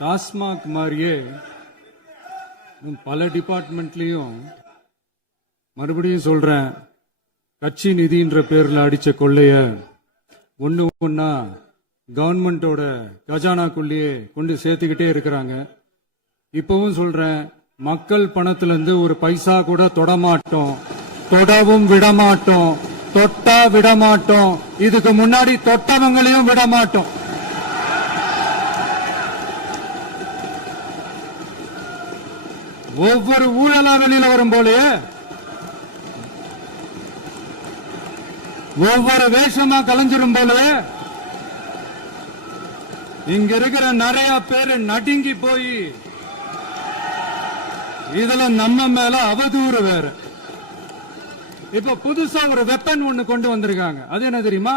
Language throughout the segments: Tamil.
டாஸ்மாக் மாதிரியே பல டிபார்ட்மெண்ட்லயும் மறுபடியும் சொல்றேன், கட்சி நிதின்ற பேர்ல அடிச்ச கொள்ளைய ஒண்ணு ஒன்னா கவர்மெண்டோட கஜானாக்குள்ளேயே கொண்டு சேர்த்துக்கிட்டே இருக்கிறாங்க. இப்பவும் சொல்றேன், மக்கள் பணத்துல இருந்து ஒரு பைசா கூட தொடமாட்டோம், தொடவும் விடமாட்டோம், தொட்டா விடமாட்டோம், இதுக்கு முன்னாடி தொட்டவங்களையும் விடமாட்டோம். ஒவ்வொரு ஊழலா வெளியில வரும் போலே, ஒவ்வொரு வேஷமா கலைஞ்சிரும் போலே, இங்க இருக்கிற நிறைய பேரு நடுங்கி போய் இதுல நம்ம மேல அவதூறு வேற. இப்ப புதுசா ஒரு வெப்பன் ஒண்ணு கொண்டு வந்திருக்காங்க. அது என்ன தெரியுமா?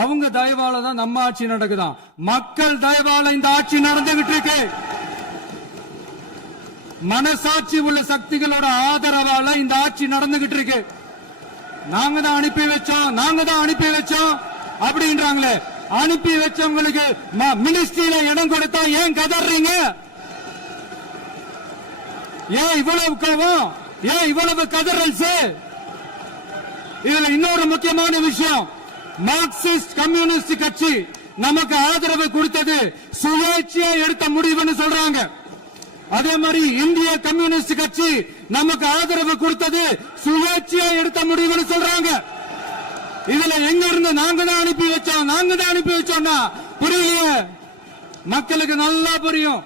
அவங்க தயவால தான் நம்ம ஆட்சி நடக்குதான். மக்கள் தயவால இந்த ஆட்சி நடந்துகிட்டு இருக்கு. மனசாட்சி உள்ள சக்திகளோட ஆதரவால இந்த ஆட்சி நடந்துகிட்டு இருக்கு. நாங்க தான் அனுப்பி வச்சோம், நாங்க தான் அனுப்பி வச்சோம் அப்படின்றாங்களே. அனுப்பி வச்சவங்களுக்கு மினிஸ்ட்ரியில இடம் கொடுத்தா ஏன் கதறீங்க? ஏன் இவ்வளவு கோவம்? ஏன் இவ்வளவு கதறல்ஸ்? இதுல இன்னொரு முக்கியமான விஷயம், மார்க்சிஸ்ட் கம்யூனிஸ்ட் கட்சி நமக்கு ஆதரவு கொடுத்தது சுயேட்சையா எடுத்த முடிவுன்னு சொல்றாங்க. அதே மாதிரி இந்திய கம்யூனிஸ்ட் கட்சி நமக்கு ஆதரவு கொடுத்தது சுயேட்சையா எடுத்த முடிவுன்னு சொல்றாங்க. இதுல எங்க இருந்து நாங்க தான் அனுப்பி வச்சோம், நாங்க தான் அனுப்பி வச்சோம்னா புரியலையே. மக்களுக்கு நல்லா புரியும்,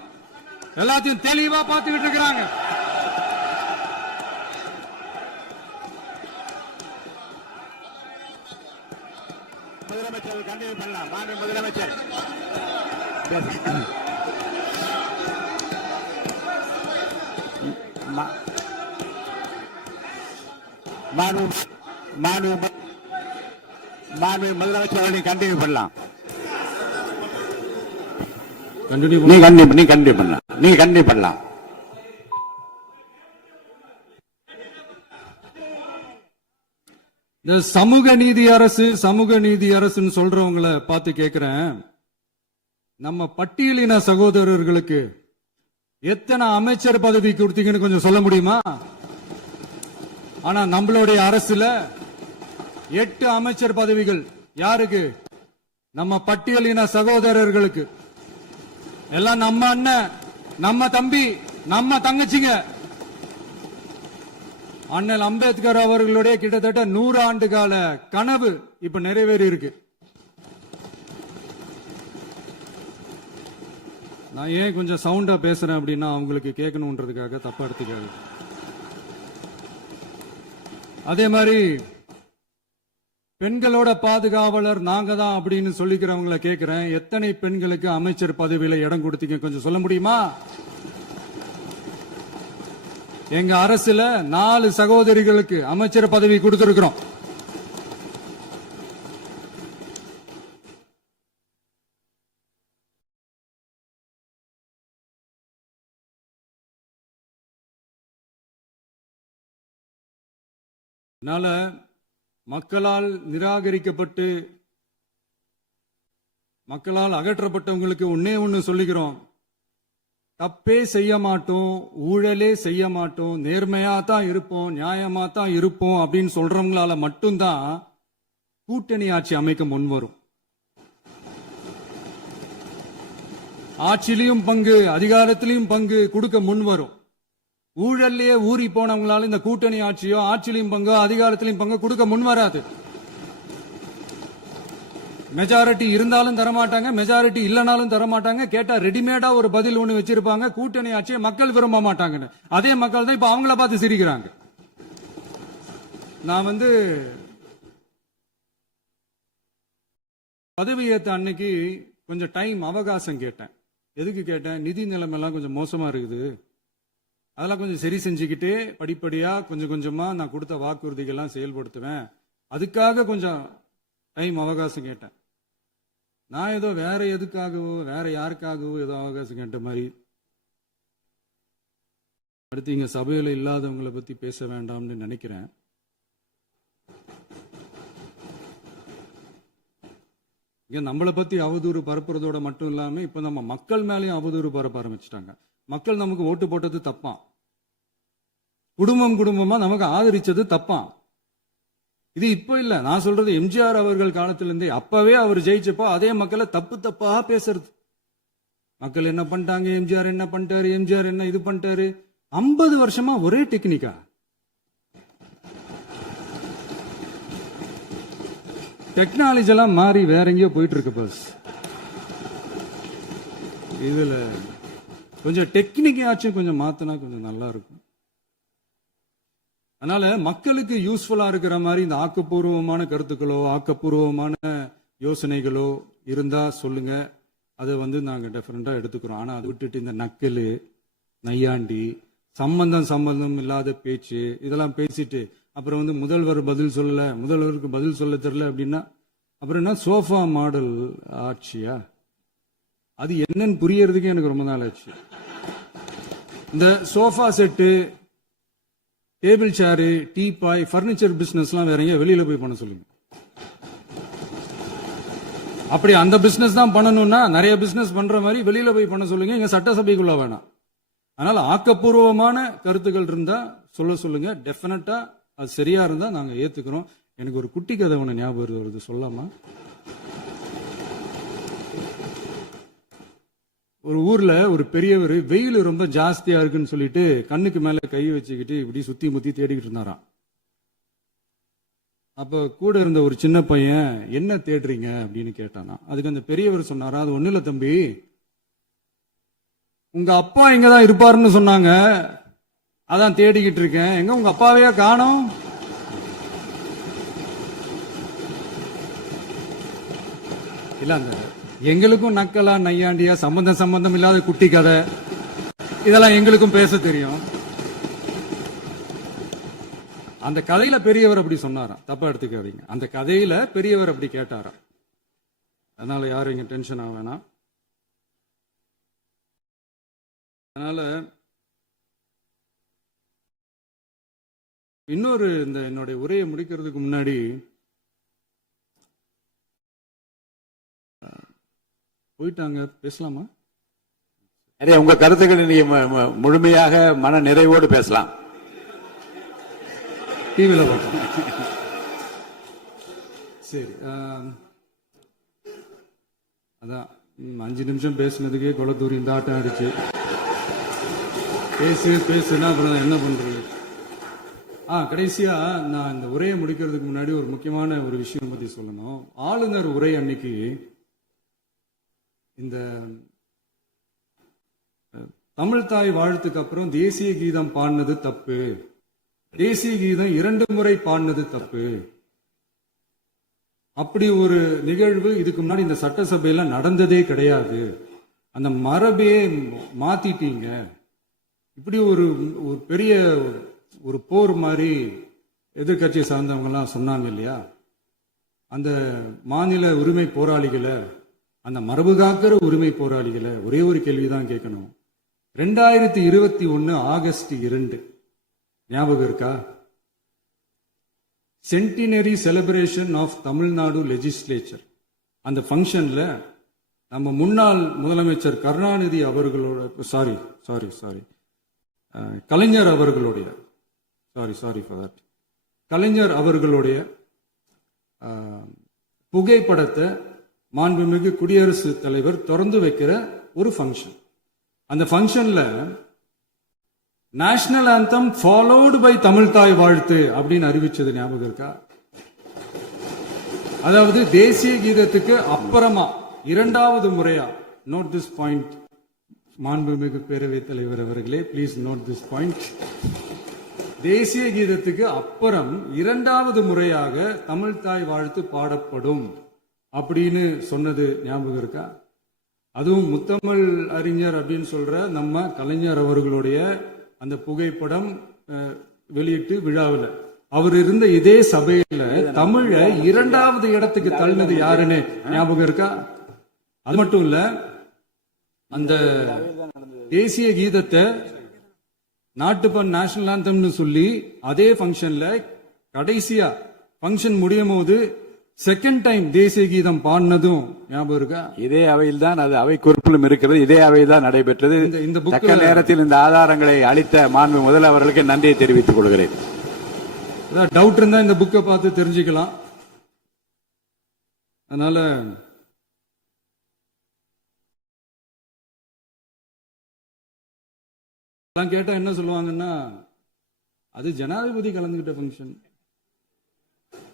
எல்லாத்தையும் தெளிவா பார்த்துக்கிட்டு இருக்கிறாங்க. முதலமைச்சர் கண்டினியூ பண்ணலாம். மாண்பு முதலமைச்சர் முதலமைச்சர் கண்டினியூ பண்ணலாம். நீ கண்டினியூ பண்ணலாம். இந்த சமூக நீதி அரசு, சமூக நீதி அரசுன்னு சொல்றவங்களை பார்த்து கேட்கிறேன், நம்ம பட்டியலின சகோதரர்களுக்கு எத்தனை அமைச்சர் பதவி கொடுத்தீங்கன்னு கொஞ்சம் சொல்ல முடியுமா? ஆனா நம்மளுடைய அரசுல 8 அமைச்சர் பதவிகள் யாருக்கு? நம்ம பட்டியலின சகோதரர்களுக்கு. எல்லாம் நம்ம அண்ணன், நம்ம தம்பி, நம்ம தங்கச்சிங்க. அண்ணல் அம்பேத்கர் அவர்களுடைய கிட்டத்தட்ட 100 ஆண்டு கால கனவு இப்ப நிறைவேறி இருக்கு. நான் ஏன் கொஞ்சம் சவுண்டா பேசுறேன் அப்படின்னா அவங்களுக்கு கேட்கணும்ன்றதுக்காக, தப்பா எடுத்துக்காது. அதே மாதிரி பெண்களோட பாதுகாவலர் நாங்க தான் அப்படின்னு சொல்லிக்கிறவங்களை கேட்கிறேன், எத்தனை பெண்களுக்கு அமைச்சர் பதவியில இடம் கொடுத்தீங்க கொஞ்சம் சொல்ல முடியுமா? எங்க அரசுல 4 சகோதரிகளுக்கு அமைச்சர் பதவி கொடுத்திருக்கிறோம். அதனால மக்களால் நிராகரிக்கப்பட்டு மக்களால் அகற்றப்பட்டவங்களுக்கு ஒன்னே ஒன்னு சொல்லிக்கிறோம், தப்பே செய்ய மாட்டோம், ஊழலே செய்ய மாட்டோம், நேர்மையா தான் இருப்போம், நியாயமா தான் இருப்போம் அப்படின்னு சொல்றவங்களால மட்டும்தான் கூட்டணி ஆட்சி அமைக்க முன்வரும். ஆட்சியிலையும் பங்கு, அதிகாரத்திலையும் பங்கு கொடுக்க முன்வரும். ஊழல்லையே ஊறி போனவங்களால இந்த கூட்டணி ஆட்சியோ, ஆட்சியிலையும் பங்கோ, அதிகாரத்திலையும் பங்கு கொடுக்க முன்வராது. மெஜாரிட்டி இருந்தாலும் தரமாட்டாங்க, மெஜாரிட்டி இல்லைனாலும் தரமாட்டாங்க. கேட்டா ரெடிமேடா ஒரு பதில் ஒண்ணு வச்சிருப்பாங்க, கூட்டணி ஆட்சியை மக்கள் விரும்ப மாட்டாங்கன்னு. அதே மக்கள் தான் இப்ப அவங்கள பார்த்து சிரிக்கிறாங்க. நான் பதவி ஏத்த அன்னைக்கு கொஞ்சம் டைம் அவகாசம் கேட்டேன். எதுக்கு கேட்டேன்? நிதி நிலைமை எல்லாம் கொஞ்சம் மோசமா இருக்குது, அதெல்லாம் கொஞ்சம் சரி செஞ்சுக்கிட்டு படிப்படியா கொஞ்சம் கொஞ்சமா நான் கொடுத்த வாக்குறுதிகள்லாம் செயல்படுத்துவேன், அதுக்காக கொஞ்சம் டைம் அவகாசம் கேட்டேன். நான் ஏதோ வேற எதுக்காகவோ வேற யாருக்காகவோ ஏதோ அவகாசம் கேட்ட மாதிரி. அடுத்து இங்க சபையில இல்லாதவங்களை பத்தி பேச வேண்டாம்னு நினைக்கிறேன். இங்க நம்மளை பத்தி அவதூறு பரப்புறதோட மட்டும் இல்லாம இப்ப நம்ம மக்கள் மேலயும் அவதூறு பரப்ப ஆரம்பிச்சிட்டாங்க. மக்கள் நமக்கு ஓட்டு போட்டது தப்பான், குடும்பம் குடும்பமா நமக்கு ஆதரிச்சது தப்பான். இது இப்ப இல்ல, நான் சொல்றது எம்ஜிஆர் அவர்கள் காலத்திலிருந்தே. அப்பவே அவர் ஜெயிச்சப்போ அதே மக்களை தப்பு தப்பா பேசுறது. மக்கள் என்ன பண்ணிட்டாங்க, எம்ஜிஆர் என்ன பண்ணிட்டாரு, எம்ஜிஆர் என்ன இது பண்ணிட்டாரு. 50 வருஷமா ஒரே டெக்னிக்கா. டெக்னாலஜி எல்லாம் மாறி வேற எங்கேயோ போயிட்டு இருக்கு பஸ். இதுல கொஞ்சம் டெக்னிக்காச்சும் கொஞ்சம் மாத்தினா கொஞ்சம் நல்லா இருக்கும். அதனால மக்களுக்கு யூஸ்ஃபுல்லா இருக்கிற மாதிரி இந்த ஆக்கப்பூர்வமான கருத்துக்களோ ஆக்கப்பூர்வமான யோசனைகளோ இருந்தா சொல்லுங்க. அதை நாங்க டெஃபரெண்டா எடுத்துக்கிறோம். ஆனா அதை விட்டுட்டு இந்த நக்கலு நையாண்டி சம்பந்தம் இல்லாத பேச்சு இதெல்லாம் பேசிட்டு அப்புறம் முதல்வர் பதில் சொல்லல, முதல்வருக்கு பதில் சொல்ல தெரியல அப்படின்னா அப்புறம் என்ன சோஃபா மாடல் ஆட்சியா? அது என்னன்னு புரியறதுக்கு எனக்கு ரொம்ப நாள் ஆச்சு. இந்த sofa set, table chair, teapoy, furniture பிசினஸ்லாம் வேற எங்க வெளியில போய் பண்ண சொல்லுங்க. அப்படி அந்த பிசினஸ் தான் பண்ணணும்னா நிறைய பிசினஸ் பண்ற மாதிரி வெளியில போய் பண்ண சொல்லுங்க, இங்க சட்டசபைக்குள்ள வேணாம். அதனால ஆக்கப்பூர்வமான கருத்துக்கள் இருந்தா சொல்லுங்க. டெஃபினட்டா அது சரியா இருந்தா நாங்க ஏத்துக்கிறோம். எனக்கு ஒரு குட்டி கதை ஒண்ணு ஞாபகம் வருது, சொல்லாமா? ஒரு ஊர்ல ஒரு பெரியவர் வெயில் ரொம்ப ஜாஸ்தியா இருக்குன்னு சொல்லிட்டு கண்ணுக்கு மேல கை வச்சுக்கிட்டு இப்படி சுத்தி முத்தி தேடிக்கிட்டு இருந்தாராம். அப்ப கூட இருந்த ஒரு சின்ன பையன் என்ன தேடுறீங்க அப்படின்னு கேட்டானா. அதுக்கு அந்த பெரியவர் சொன்னாரா, அது ஒண்ணு இல்ல தம்பி, உங்க அப்பா இங்கதான் இருப்பாருன்னு சொன்னாங்க, அதான் தேடிக்கிட்டு இருக்கேன். எங்க உங்க அப்பாவையா காணோம்? இல்ல அந்த எங்களுக்கும் நக்கலா நையாண்டியா சம்பந்தம் இல்லாத குட்டி கதை இதெல்லாம் எங்களுக்கும் பேச தெரியும். அந்த கதையில பெரியவர் அப்படி சொன்னாராம், தப்பா எடுத்துக்காதீங்க. அந்த கதையில பெரியவர் அப்படி கேட்டாராம். அதனால யாரும் இங்க டென்ஷன் ஆக வேணாம். அதனால இன்னொரு இந்த என்னுடைய உரையை முடிக்கிறதுக்கு முன்னாடி போயிட்டாங்க, பேசலாமா? நிறைய உங்க கருத்துக்களை நீங்க முழுமையாக மன நிறைவோடு பேசலாம். டிவியில பார்த்தோம். சரி, அதான் 5 நிமிஷம் பேசுனதுக்கே கொளத்தூரி இந்த ஆட்டம் ஆயிடுச்சு. பேசுனா அப்புறம் என்ன பண்றது? கடைசியா நான் இந்த உரையை முடிக்கிறதுக்கு முன்னாடி ஒரு முக்கியமான ஒரு விஷயம் பத்தி சொல்லணும். ஆளுநர் உரை அன்னைக்கு இந்த தமிழ் தாய் வாழ்த்துக்கு அப்புறம் தேசிய கீதம் பாடினது தப்பு, தேசிய கீதம் 2 முறை பாடினது தப்பு, அப்படி ஒரு நிகழ்வு இதுக்கு முன்னாடி இந்த சட்டசபையில நடந்ததே கிடையாது, அந்த மரபே மாத்திட்டீங்க, இப்படி ஒரு பெரிய ஒரு போர் மாதிரி எதிர்கட்சியை சார்ந்தவங்க எல்லாம் சொன்னாங்க இல்லையா? அந்த மாநில உரிமை போராளிகளை, அந்த மரபு காக்கிற உரிமை போராளிகளை ஒரே ஒரு கேள்விதான் கேட்கணும். 2021 ஆகஸ்ட் 2 ஞாபகம் இருக்கா? Centenary celebration of Tamil Nadu legislature. அந்த ஃபங்க்ஷன்ல நம்ம முன்னாள் முதலமைச்சர் கருணாநிதி அவர்களோட கலைஞர் அவர்களுடைய கலைஞர் அவர்களுடைய புகைப்படத்தை மாண்புமிகு குடியரசுத் தலைவர் திறந்து வைக்கிற ஒரு ஃபங்க்ஷன். அந்த ஃபங்க்ஷன்ல national anthem followed by Tamil Thai Vazhthu அப்படின்னு அறிவிச்சது ஞாபகம் இருக்கா? அதாவது தேசிய கீதத்துக்கு அப்புறமா 2வது முறையா, நோட் திஸ் பாயிண்ட் மாண்புமிகு பேரவைத் தலைவர் அவர்களே, பிளீஸ் நோட் திஸ் பாயிண்ட். தேசிய கீதத்துக்கு அப்புறம் 2வது முறையாக தமிழ் தாய் வாழ்த்து பாடப்படும் அப்படின்னு சொன்னது ஞாபகம் இருக்கா? அதுவும் முத்தமிழ் அறிஞர் அப்படின்னு சொல்ற நம்ம கலைஞர் அவர்களுடைய அந்த புகைப்படம் வெளியிட்டு விழாவில் அவர் இருந்த இதே சபையில தமிழ 2வது இடத்துக்கு தள்ளினது யாருன்னு ஞாபகம் இருக்கா? அது மட்டும் இல்ல, அந்த தேசிய கீதத்தை நாட்டுப்பண் நேஷனல் ஆந்தம்னு சொல்லி அதே ஃபங்க்ஷன்ல கடைசியா ஃபங்க்ஷன் முடியும் போது செகண்ட் டைம் தேசிய கீதம் பாடினதும் ஞாபகம் இருக்கா? இதே அவையில் தான் அது அவை குறிப்பிலும் இருக்கிறது. இதே அவையில் தான் நடைபெற்றது. இந்த bookல- தக்க நேரத்தில் இந்த ஆதாரங்களை அளித்த மாண்பு முதல்வர்களுக்கு நன்றியை தெரிவித்துக் கொள்கிறேன். ஏதாவது டவுட் இருந்தா இந்த புக்கை பார்த்து தெரிஞ்சுக்கலாம். அதனால எல்லாம் கேட்டா என்ன சொல்லுவாங்கன்னா, அது ஜனாதிபதி கலந்துகிட்ட ஃபங்க்ஷன்,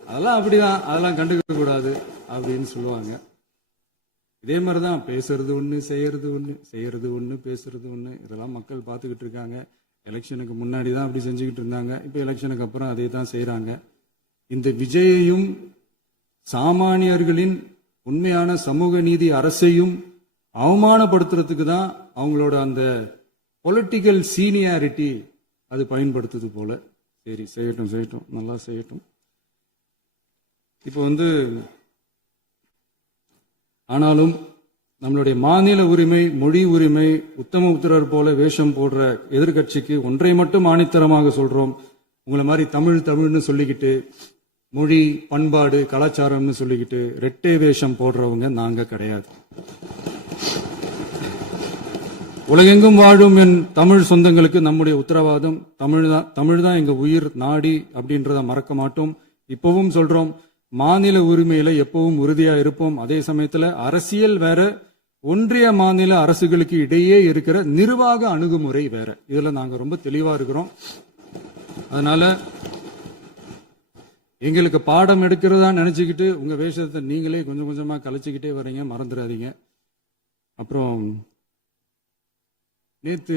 அதெல்லாம் அப்படிதான், அதெல்லாம் கண்டுக்க கூடாது அப்படின்னு சொல்லுவாங்க. இதே மாதிரிதான் பேசுறது ஒண்ணு, செய்யறது ஒண்ணு, செய்யறது ஒண்ணு, பேசுறது ஒண்ணு. இதெல்லாம் மக்கள் பார்த்துக்கிட்டு இருக்காங்க. எலெக்ஷனுக்கு முன்னாடி தான் அப்படி செஞ்சுக்கிட்டு இருந்தாங்க. இப்ப எலெக்ஷனுக்கு அப்புறம் அதே தான் செய்யறாங்க. இந்த விஜயையும் சாமானியர்களின் உண்மையான சமூக நீதி அரசையும் அவமானப்படுத்துறதுக்கு தான் அவங்களோட அந்த பொலிட்டிக்கல் சீனியாரிட்டி அது பயன்படுத்துது போல. சரி, செய்யட்டும் செய்யட்டும், நல்லா செய்யட்டும். இப்போ ஆனாலும் நம்மளுடைய மாநில உரிமை, மொழி உரிமை, உத்தம உத்தரர் போல வேஷம் போடுற எதிர்கட்சிக்கு ஒன்றை மட்டும் ஆணித்தரமாக சொல்றோம். உங்களை மாதிரி தமிழ் தமிழ்னு சொல்லிக்கிட்டு, மொழி, பண்பாடு, கலாச்சாரம்னு சொல்லிக்கிட்டு ரெட்டை வேஷம் போடுறவங்க நாங்க கிடையாது. உலகெங்கும் வாழும் என் தமிழ் சொந்தங்களுக்கு நம்முடைய உத்தரவாதம் தமிழ் தான் எங்க உயிர் நாடி அப்படின்றத மறக்க மாட்டோம். இப்பவும் சொல்றோம், மாநில உரிமையில எப்பவும் உறுதியா இருப்போம். அதே சமயத்துல அரசியல் வேற, ஒன்றிய மாநில அரசுகளுக்கு இடையே இருக்கிற நிர்வாக அணுகுமுறை வேற. இதுல நாங்க ரொம்ப தெளிவா இருக்கிறோம். அதனால எங்களுக்கு பாடம் எடுக்கிறதா நினைச்சுக்கிட்டு உங்க வேஷத்தை நீங்களே கொஞ்சம் கொஞ்சமா கலைச்சுக்கிட்டே வர்றீங்க, மறந்துடாதீங்க. அப்புறம் நேத்து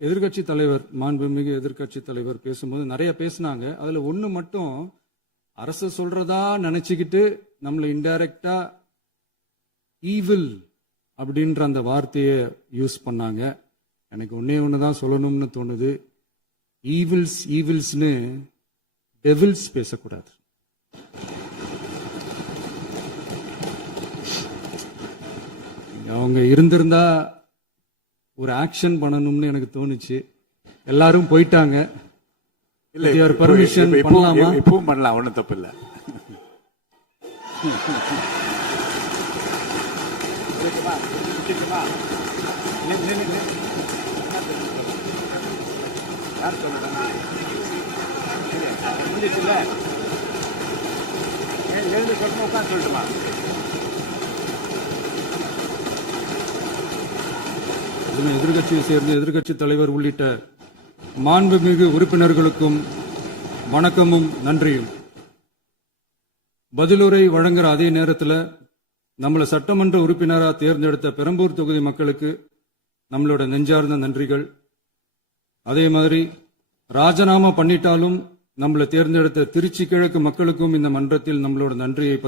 எதிர்கட்சி தலைவர், மாண்புமிகு எதிர்கட்சி தலைவர் பேசும்போது நிறைய பேசினாங்க. அதுல ஒண்ணு மட்டும் அரசு சொல்றதா நினைச்சுக்கிட்டு நம்மள இன்டைரக்டா ஈவில் அப்படின்ற அந்த வார்த்தையை யூஸ் பண்ணாங்க. எனக்கு ஒன்னே ஒண்ணுதான் சொல்லணும்னு தோணுது. ஈவில்ஸ்னு டெவில்ஸ் பேசக்கூடாது. அவங்க இருந்திருந்தா ஒரு ஆக்ஷன் பண்ணணும்னு எனக்கு தோணுச்சு. எல்லாரும் போயிட்டாங்க. இல்ல, பர்மிஷன் பண்ணலாமா? இப்பவும் பண்ணலாம், ஒண்ணும் தப்பு இல்ல. எதிர்கட்சியை சேர்ந்த எதிர்கட்சி தலைவர் உள்ளிட்ட மாண்புமிகு உறுப்பினர்களுக்கும் வணக்கமும் நன்றியும். பதிலுரை வழங்குற அதே நேரத்தில் நம்மளை சட்டமன்ற உறுப்பினராக தேர்ந்தெடுத்த பெரம்பூர் தொகுதி மக்களுக்கு நம்மளோட நெஞ்சார்ந்த நன்றிகள். அதே மாதிரி ராஜினாமா பண்ணிட்டாலும் நம்மளை தேர்ந்தெடுத்த திருச்சி கிழக்கு மக்களுக்கும் இந்த மன்றத்தில் நம்மளோட நன்றியை